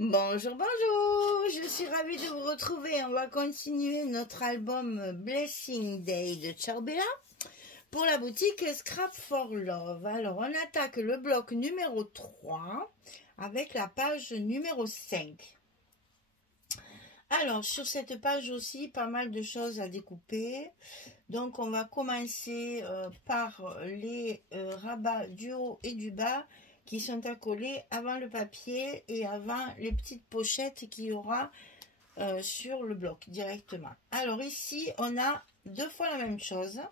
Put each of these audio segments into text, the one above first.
Bonjour, bonjour, je suis ravie de vous retrouver. On va continuer notre album Blessing Day de Ciao Bella pour la boutique Scrap for Love. Alors, on attaque le bloc numéro 3 avec la page numéro 5. Alors, sur cette page aussi, pas mal de choses à découper. Donc, on va commencer par les rabats du haut et du bas qui sont accolés avant le papier et avant les petites pochettes qu'il y aura sur le bloc directement. Alors ici, on a deux fois la même chose.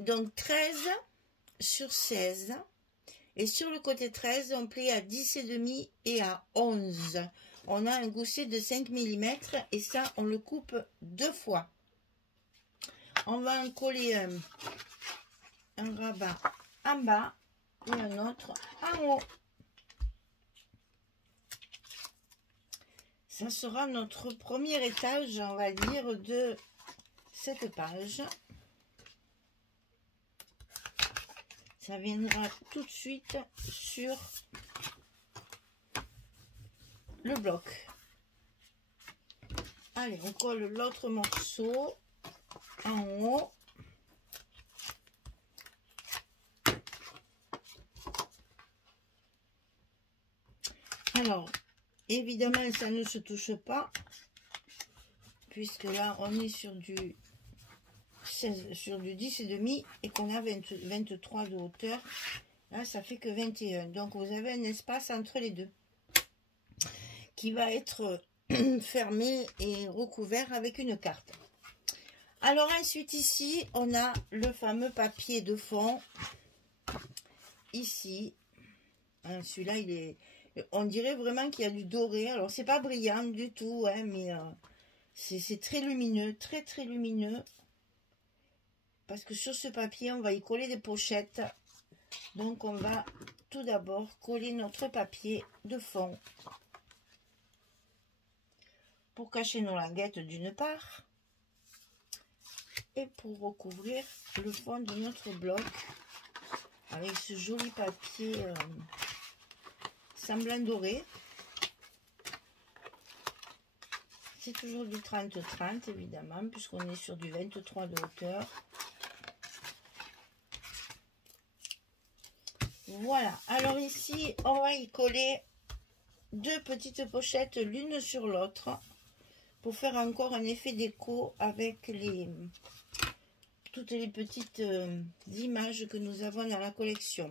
Donc 13 sur 16. Et sur le côté 13, on plie à 10,5 et à 11. On a un gousset de 5 mm et ça, on le coupe deux fois. On va en coller un rabat en bas et un autre en haut. Ça sera notre premier étage, on va dire, de cette page. Ça viendra tout de suite sur le bloc. Allez, on colle l'autre morceau en haut. Alors, évidemment, ça ne se touche pas, puisque là, on est sur du 16, sur du 10,5 et qu'on a 23 de hauteur. Là, ça fait que 21. Donc, vous avez un espace entre les deux qui va être fermé et recouvert avec une carte. Alors, ensuite, ici, on a le fameux papier de fond. Ici, celui-là, il est... On dirait vraiment qu'il y a du doré. Alors, c'est pas brillant du tout, hein, mais c'est très lumineux, très très lumineux. Parce que sur ce papier, on va y coller des pochettes. Donc, on va tout d'abord coller notre papier de fond pour cacher nos languettes d'une part et pour recouvrir le fond de notre bloc avec ce joli papier semblant doré. C'est toujours du 30-30 évidemment, puisqu'on est sur du 23 de hauteur. Voilà, alors ici on va y coller deux petites pochettes l'une sur l'autre pour faire encore un effet déco avec toutes les petites images que nous avons dans la collection.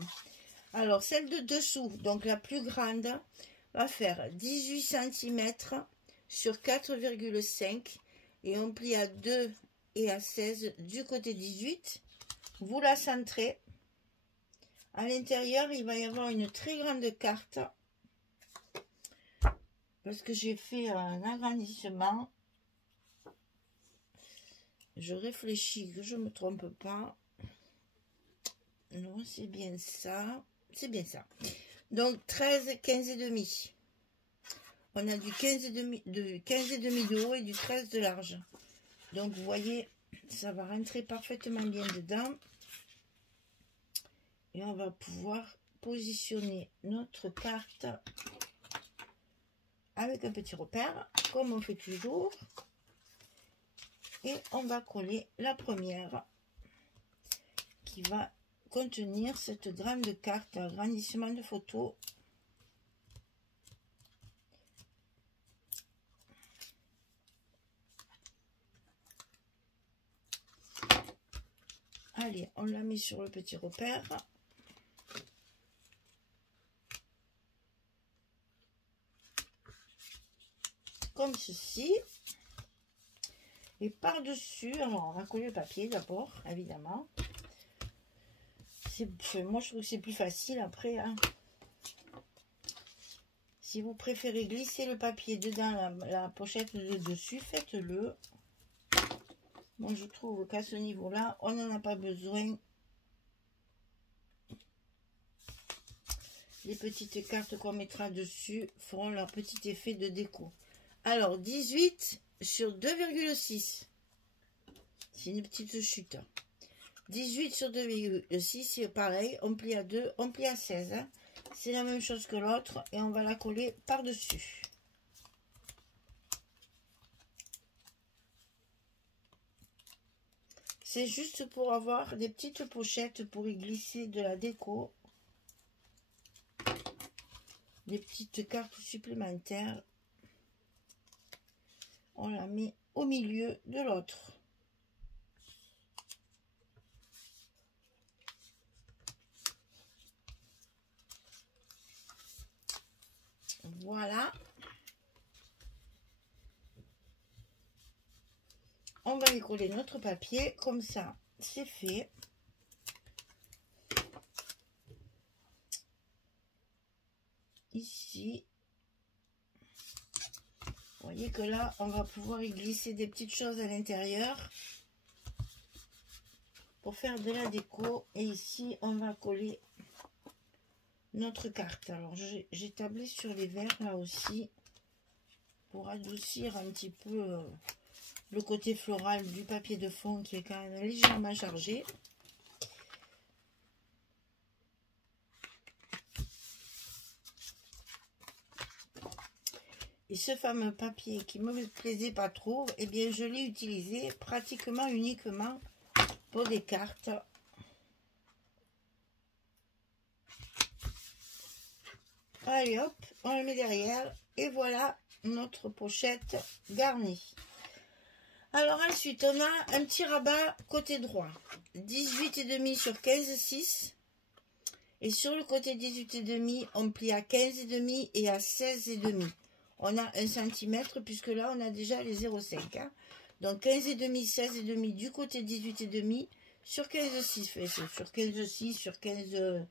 Alors celle de dessous, donc la plus grande, va faire 18 cm sur 4,5 et on plie à 2 et à 16 du côté 18. Vous la centrez. À l'intérieur, il va y avoir une très grande carte parce que j'ai fait un agrandissement. Je réfléchis que je ne me trompe pas. Non, c'est bien ça. C'est bien ça. Donc 13, 15 et demi. On a du 15 et demi de haut et du 13 de large. Donc vous voyez, ça va rentrer parfaitement bien dedans. Et on va pouvoir positionner notre carte avec un petit repère, comme on fait toujours. Et on va coller la première qui va contenir cette grande carte agrandissement de photos. Allez, on la met sur le petit repère. Comme ceci. Et par-dessus, alors on va coller le papier d'abord, évidemment. Moi, je trouve que c'est plus facile après. Hein. Si vous préférez glisser le papier dedans la pochette de dessus, faites-le. Moi, je trouve qu'à ce niveau-là, on n'en a pas besoin. Les petites cartes qu'on mettra dessus feront leur petit effet de déco. Alors, 18 sur 2,6. C'est une petite chute. 18 sur 2,6, c'est pareil. On plie à 2, on plie à 16. Hein. C'est la même chose que l'autre et on va la coller par-dessus. c'est juste pour avoir des petites pochettes pour y glisser de la déco. Des petites cartes supplémentaires. On la met au milieu de l'autre. Voilà. On va y coller notre papier. Comme ça, c'est fait. Ici. Vous voyez que là, on va pouvoir y glisser des petites choses à l'intérieur pour faire de la déco. Et ici, on va coller notre carte. Alors, j'ai tablé sur les verres là aussi pour adoucir un petit peu le côté floral du papier de fond qui est quand même légèrement chargé. Et ce fameux papier qui me plaisait pas trop, eh bien je l'ai utilisé pratiquement uniquement pour des cartes. Allez hop, on le met derrière et voilà notre pochette garnie. Alors ensuite on a un petit rabat côté droit, 18,5 sur 15,6. Et sur le côté 18,5, on plie à 15,5 et à 16,5. On a 1 cm puisque là on a déjà les 0,5. Hein. Donc 15,5, 16,5 du côté 18,5 sur 15,6. Sur 15,6, sur 15...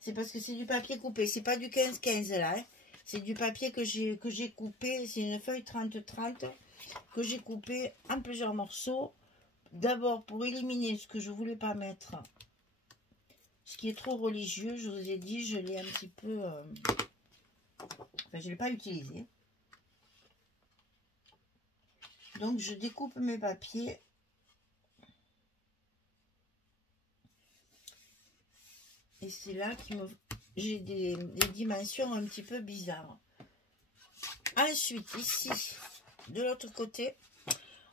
c'est parce que c'est du papier coupé. C'est pas du 15,15 là. Hein. C'est du papier que j'ai coupé. C'est une feuille 30-30 que j'ai coupé en plusieurs morceaux. D'abord pour éliminer ce que je voulais pas mettre. Ce qui est trop religieux, je vous ai dit, je l'ai un petit peu... Enfin, je ne l'ai pas utilisé. Donc, je découpe mes papiers. Et c'est là que j'ai des dimensions un petit peu bizarres. Ensuite, ici, de l'autre côté,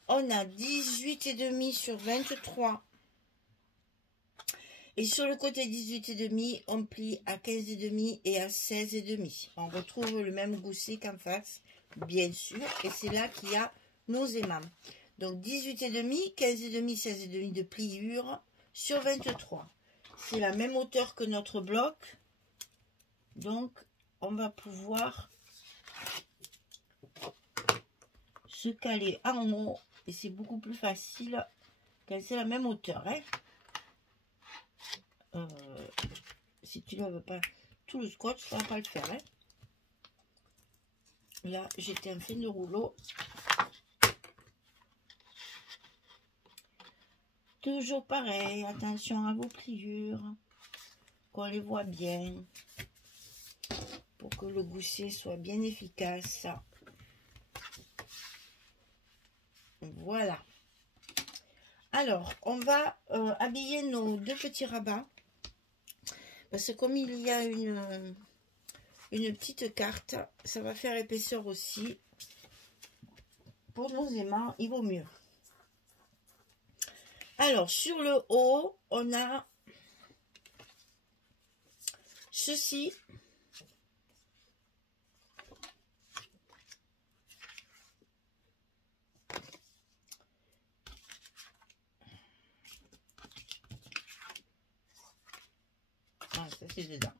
on a 18,5 sur 23. Et sur le côté 18,5, on plie à 15,5 et à 16,5. On retrouve le même gousset qu'en face, bien sûr. Et c'est là qu'il y a nos aimants. Donc 18,5, 15,5, 16,5 de pliure sur 23. C'est la même hauteur que notre bloc. Donc on va pouvoir se caler en haut. Et c'est beaucoup plus facile quand c'est la même hauteur. Hein. Si tu ne veux pas tout le scotch, ça va pas le faire. Hein. Là, j'étais en fin de rouleau. Toujours pareil, attention à vos pliures, qu'on les voit bien, pour que le gousset soit bien efficace. Voilà. Alors, on va habiller nos deux petits rabats. Parce que comme il y a une petite carte, ça va faire épaisseur aussi. Pour nos aimants, il vaut mieux. Alors, sur le haut, on a ceci. Ah, ça c'est dedans.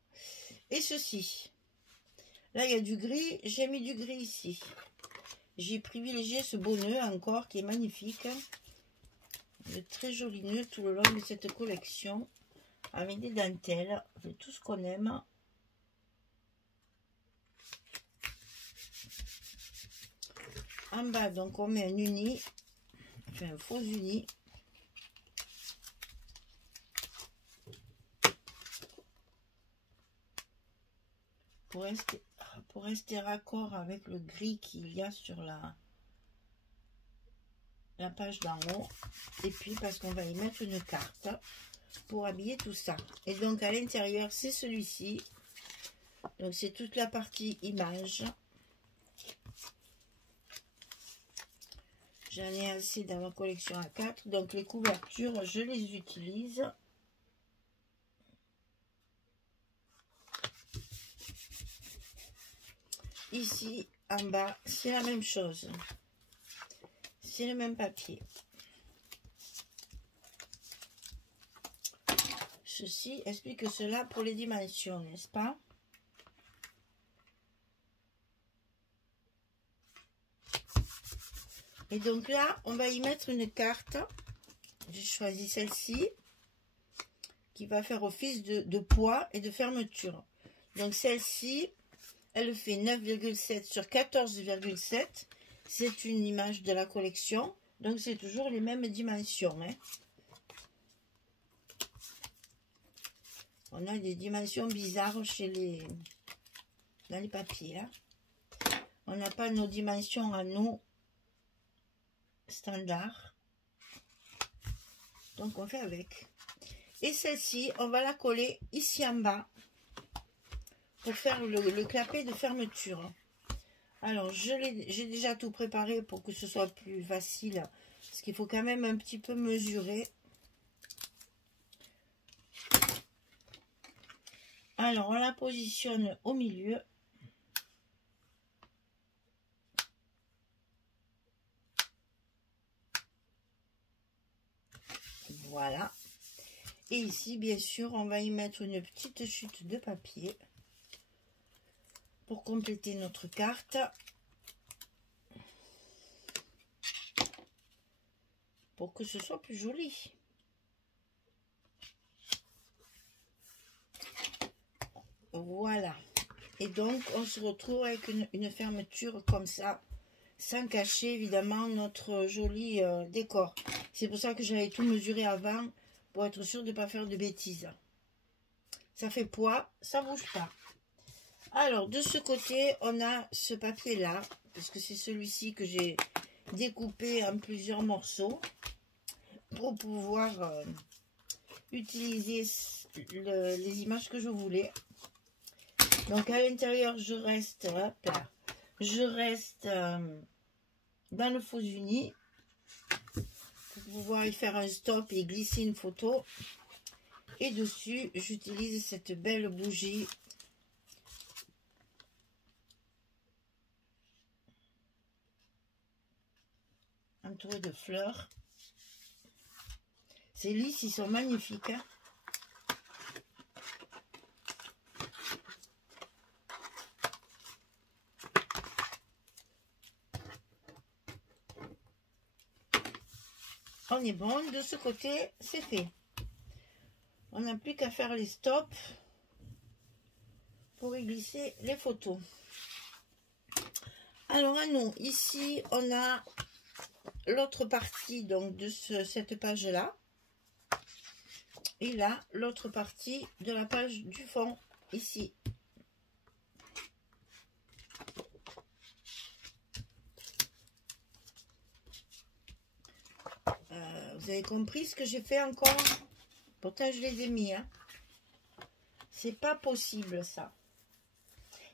Et ceci. Là, il y a du gris. J'ai mis du gris ici. J'ai privilégié ce beau nœud encore qui est magnifique. De très joli nœud tout le long de cette collection. Avec des dentelles. De tout ce qu'on aime. En bas, donc, on met un uni. Enfin, un faux uni. Pour rester raccord avec le gris qu'il y a sur la page d'en haut. Et puis parce qu'on va y mettre une carte pour habiller tout ça. Et donc à l'intérieur, c'est celui-ci. Donc c'est toute la partie image. J'en ai assez dans ma collection A4. Donc les couvertures, je les utilise. Ici, en bas, c'est la même chose. C'est le même papier. Ceci explique cela pour les dimensions, n'est-ce pas? Et donc là, on va y mettre une carte. J'ai choisi celle-ci, qui va faire office de poids et de fermeture. Donc celle-ci, elle fait 9,7 sur 14,7. C'est une image de la collection. Donc c'est toujours les mêmes dimensions. Hein. On a des dimensions bizarres dans les papiers. Hein. On n'a pas nos dimensions à nous standard. Donc on fait avec. Et celle-ci, on va la coller ici en bas pour faire le clapet de fermeture. Alors j'ai déjà tout préparé pour que ce soit plus facile, parce qu'il faut quand même un petit peu mesurer. Alors on la positionne au milieu. Voilà. Et ici, bien sûr, on va y mettre une petite chute de papier pour compléter notre carte. Pour que ce soit plus joli. Voilà. Et donc, on se retrouve avec une fermeture comme ça, sans cacher évidemment notre joli décor. C'est pour ça que j'avais tout mesuré avant, pour être sûr de ne pas faire de bêtises. Ça fait poids, ça bouge pas. Alors, de ce côté, on a ce papier-là, parce que c'est celui-ci que j'ai découpé en plusieurs morceaux, pour pouvoir utiliser les images que je voulais. Donc, à l'intérieur, je reste, hop là, je reste dans le faux uni, pour pouvoir y faire un stop et glisser une photo. Et dessus, j'utilise cette belle bougie entourée de fleurs. Ces lys, ils sont magnifiques. Hein. On est bon. De ce côté, c'est fait. On n'a plus qu'à faire les stops pour y glisser les photos. Alors, à nous, ici, on a l'autre partie donc de cette page-là. Et là, l'autre partie de la page du fond, ici. Vous avez compris ce que j'ai fait encore? Pourtant, je les ai mis. Hein. C'est pas possible, ça.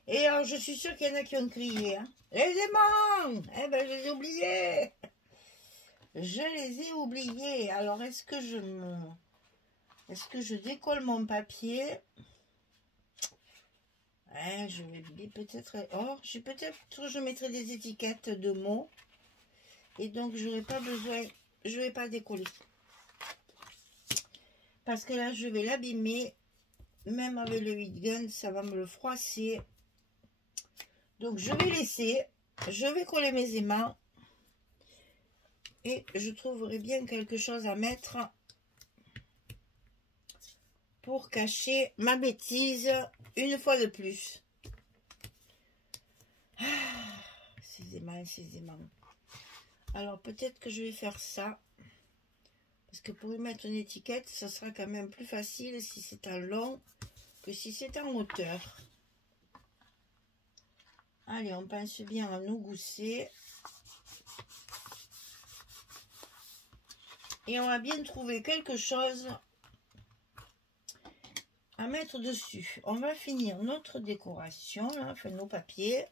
Et alors, je suis sûre qu'il y en a qui ont crié. Hein. Les aimants! Eh ben, je les ai oubliés. Je les ai oubliés. Alors, est-ce que je décolle mon papier? Je vais peut-être... Oh, je mettrai des étiquettes de mots. Et donc, j'aurai pas besoin... Je vais pas décoller. Parce que là, je vais l'abîmer. Même avec le heat gun, ça va me le froisser. Donc, je vais laisser. Je vais coller mes aimants. Et je trouverai bien quelque chose à mettre pour cacher ma bêtise une fois de plus. Ces aimants, ces aimants. Alors, peut-être que je vais faire ça. Parce que pour y mettre une étiquette, ça sera quand même plus facile si c'est en long que si c'est en hauteur. Allez, on pense bien à nous gousser. Et on va bien trouver quelque chose à mettre dessus. On va finir notre décoration, là, enfin nos papiers,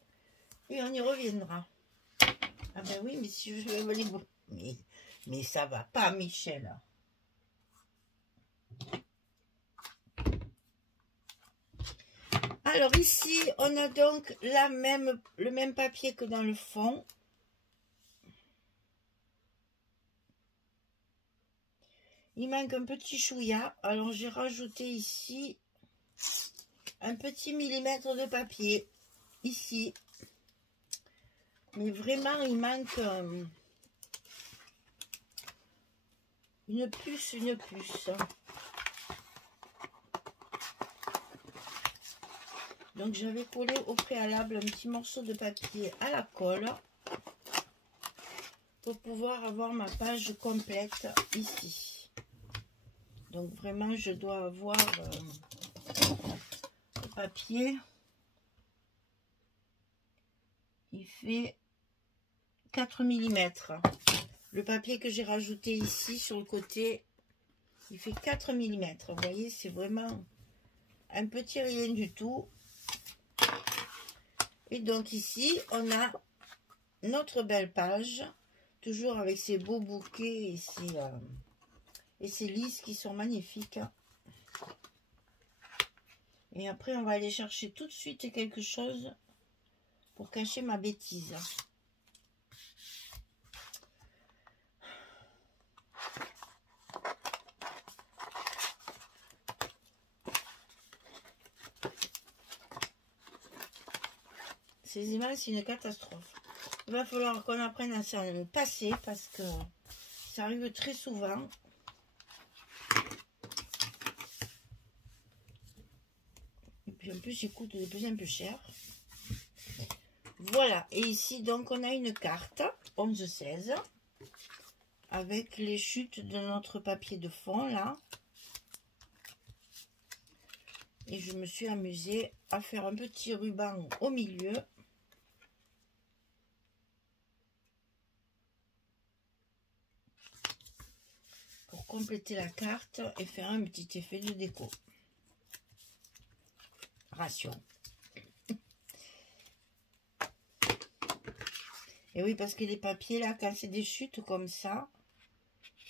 et on y reviendra. Ah ben oui, mais si je lève Mais ça va pas, Michel. Alors ici, on a donc le même papier que dans le fond. Il manque un petit chouïa. Alors j'ai rajouté ici un petit millimètre de papier. Ici. Mais vraiment, il manque une puce. Donc j'avais collé au préalable un petit morceau de papier à la colle pour pouvoir avoir ma page complète ici. Donc vraiment je dois avoir le papier. Il fait 4 mm. Le papier que j'ai rajouté ici sur le côté, il fait 4 mm. Vous voyez, c'est vraiment un petit rien du tout. Et donc ici, on a notre belle page, toujours avec ces beaux bouquets et ces lys qui sont magnifiques. Et après, on va aller chercher tout de suite quelque chose pour cacher ma bêtise. Ces images, c'est une catastrophe. Il va falloir qu'on apprenne à s'en passer parce que ça arrive très souvent. Et puis en plus, il coûte de plus en plus cher. Voilà. Et ici, donc, on a une carte 11-16 avec les chutes de notre papier de fond, là. Et je me suis amusée à faire un petit ruban au milieu. Pour compléter la carte et faire un petit effet de déco. Ration. Et oui, parce que les papiers, là, quand c'est des chutes comme ça,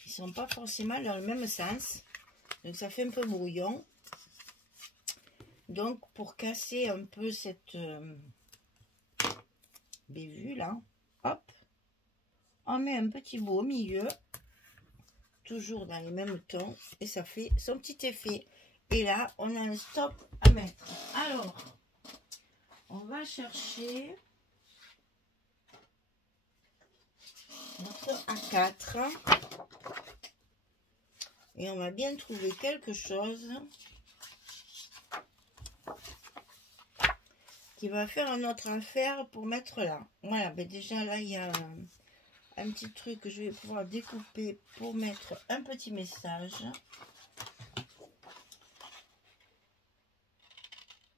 ils sont pas forcément dans le même sens. Donc, ça fait un peu brouillon. Donc, pour casser un peu cette bévue, là, hop, on met un petit bout au milieu, toujours dans les mêmes tons, et ça fait son petit effet. Et là, on a un stop à mettre. Alors, on va chercher notre A4 et on va bien trouver quelque chose qui va faire notre affaire pour mettre là. Voilà, ben déjà là, il y a un petit truc que je vais pouvoir découper pour mettre un petit message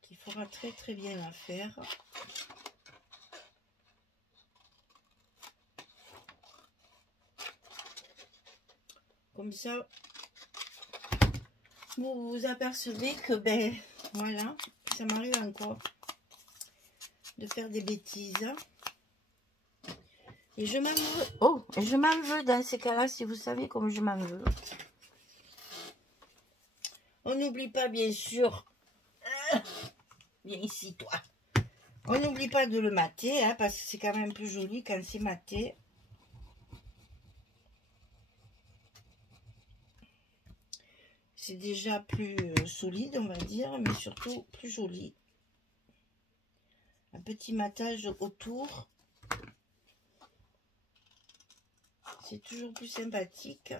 qui fera très très bien l'affaire. Comme ça, vous vous apercevez que, ben, voilà, ça m'arrive encore de faire des bêtises. Et je m'en veux. Oh, je m'en veux dans ces cas-là, si vous savez comme je m'en veux. On n'oublie pas, bien sûr. Viens ici, toi. On n'oublie pas de le mater, hein, parce que c'est quand même plus joli quand c'est maté. C'est déjà plus solide, on va dire, mais surtout plus joli. Un petit matage autour. C'est toujours plus sympathique.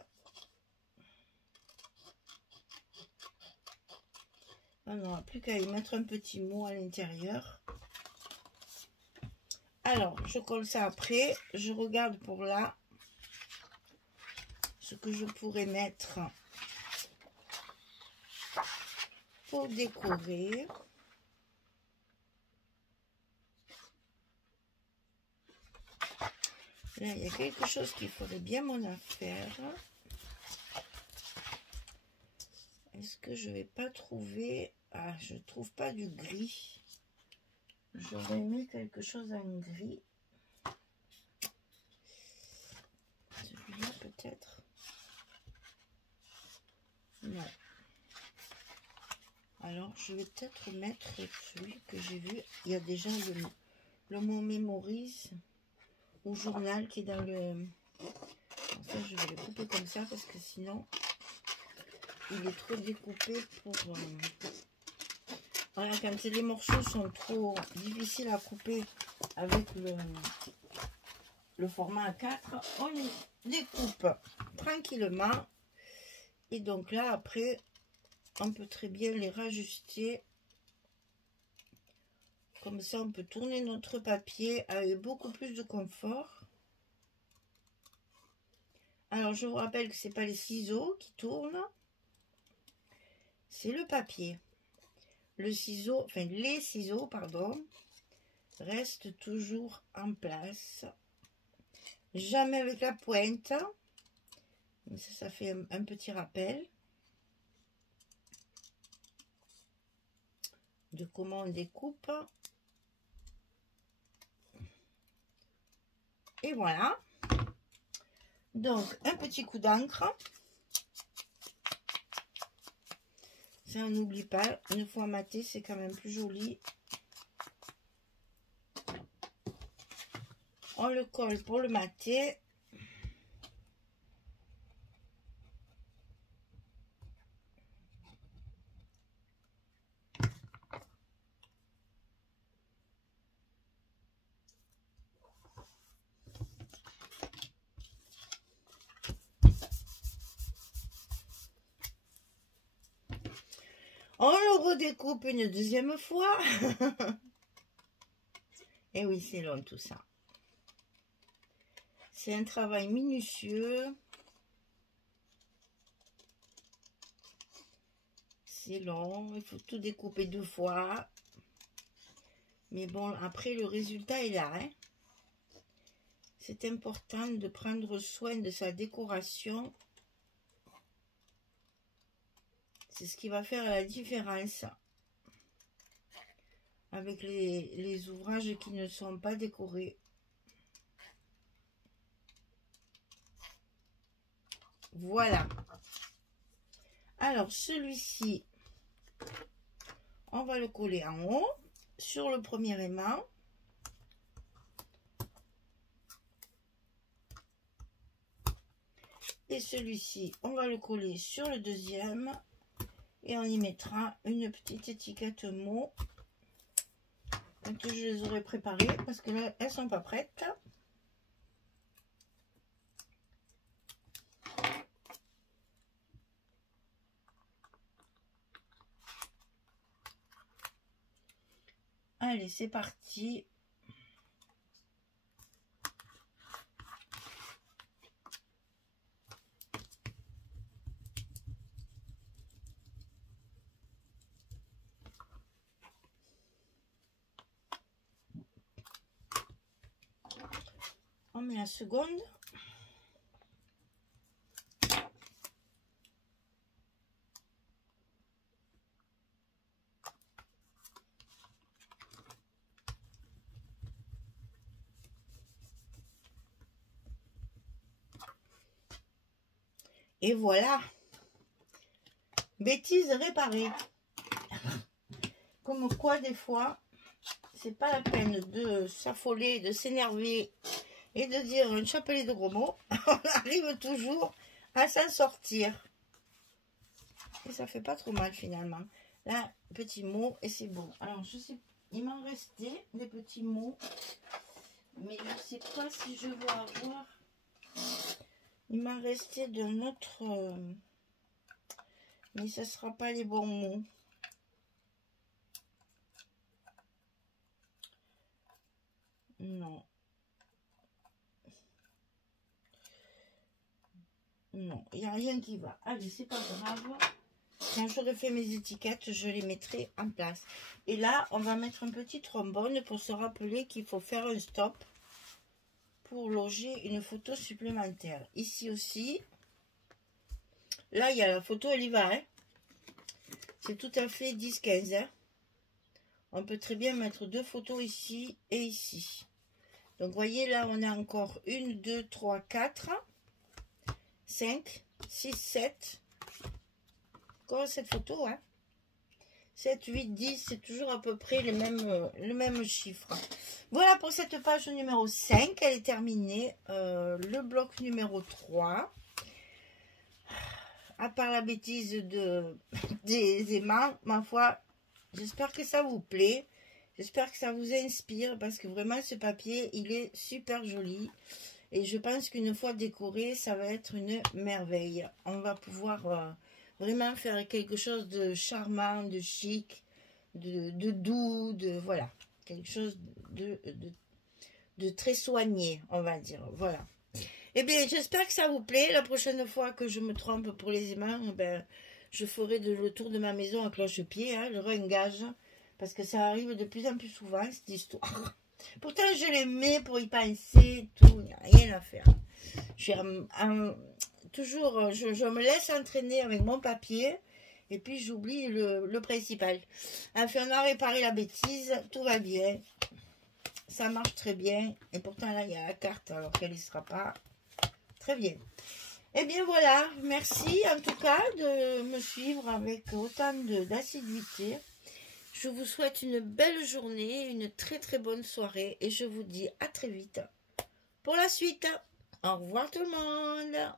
On n'aura plus qu'à y mettre un petit mot à l'intérieur. Alors, je colle ça après. Je regarde pour là ce que je pourrais mettre pour décorer. Là, il y a quelque chose qui ferait bien mon affaire. Est-ce que je vais pas trouver... Ah, je trouve pas du gris. J'aurais aimé quelque chose en gris. Alors, je vais peut-être mettre celui que j'ai vu. Il y a déjà le mot mémorise ou journal qui est dans le... Ça, je vais le couper comme ça parce que sinon, il est trop découpé pour... Voilà, quand les morceaux sont trop difficiles à couper avec le format A4, on les découpe tranquillement. Et donc là, après, on peut très bien les rajuster. Comme ça, on peut tourner notre papier avec beaucoup plus de confort. Alors, je vous rappelle que ce n'est pas les ciseaux qui tournent, c'est le papier. Le ciseau, enfin les ciseaux, pardon, restent toujours en place. Jamais avec la pointe. Ça fait un petit rappel de comment on découpe. Et voilà. Donc, un petit coup d'encre. Ça, on n'oublie pas. Une fois maté, c'est quand même plus joli. On le colle pour le mater. On le redécoupe une deuxième fois. Et oui, c'est long tout ça. C'est un travail minutieux. C'est long. Il faut tout découper 2 fois. Mais bon, après, le résultat est là. Hein. C'est important de prendre soin de sa décoration. C'est ce qui va faire la différence avec les ouvrages qui ne sont pas décorés. Voilà. Alors, celui-ci, on va le coller en haut sur le premier aimant. Et celui-ci, on va le coller sur le deuxième. Et on y mettra une petite étiquette mot. Donc, je les aurai préparées parce que là, elles sont pas prêtes. Allez, c'est parti. On met la seconde. Et voilà. Bêtise réparée. Comme quoi, des fois, c'est pas la peine de s'affoler, de s'énerver et de dire un chapelet de gros mots. On arrive toujours à s'en sortir. Et ça fait pas trop mal finalement. Là, petit mot et c'est bon. Alors, je sais, il m'en restait des petits mots. Mais je sais pas si je vais avoir... Il m'en restait d'un autre... mais ça sera pas les bons mots. Non. Non, il n'y a rien qui va. Allez, c'est pas grave. Quand j'aurai fait mes étiquettes, je les mettrai en place. Et là, on va mettre un petit trombone pour se rappeler qu'il faut faire un stop pour loger une photo supplémentaire. Ici aussi. Là, il y a la photo, elle y va. Hein. C'est tout à fait 10-15. Hein. On peut très bien mettre 2 photos ici et ici. Donc, vous voyez, là, on a encore 1, 2, 3, 4, 5, 6, 7. Encore cette photo, hein. 7, 8, 10, c'est toujours à peu près le même chiffre. Voilà pour cette page numéro 5, elle est terminée. Le bloc numéro 3. À part la bêtise des aimants, ma foi, j'espère que ça vous plaît. J'espère que ça vous inspire parce que vraiment ce papier, il est super joli. Et je pense qu'une fois décoré, ça va être une merveille. On va pouvoir vraiment faire quelque chose de charmant, de chic, de doux, voilà. Quelque chose de très soigné, on va dire. Voilà. Eh bien, j'espère que ça vous plaît. La prochaine fois que je me trompe pour les aimants, ben, je ferai le tour de ma maison à cloche-pied, hein, j'aurai un gage, parce que ça arrive de plus en plus souvent, cette histoire. Pourtant, je les mets pour y penser, tout, il n'y a rien à faire. Toujours, je me laisse entraîner avec mon papier, et puis j'oublie le principal. Enfin, on a réparé la bêtise, tout va bien. Ça marche très bien, et pourtant là, il y a la carte, alors qu'elle n'y sera pas. Très bien. Et bien voilà, merci en tout cas de me suivre avec autant d'assiduité. Je vous souhaite une belle journée, une très très bonne soirée et je vous dis à très vite pour la suite. Au revoir tout le monde.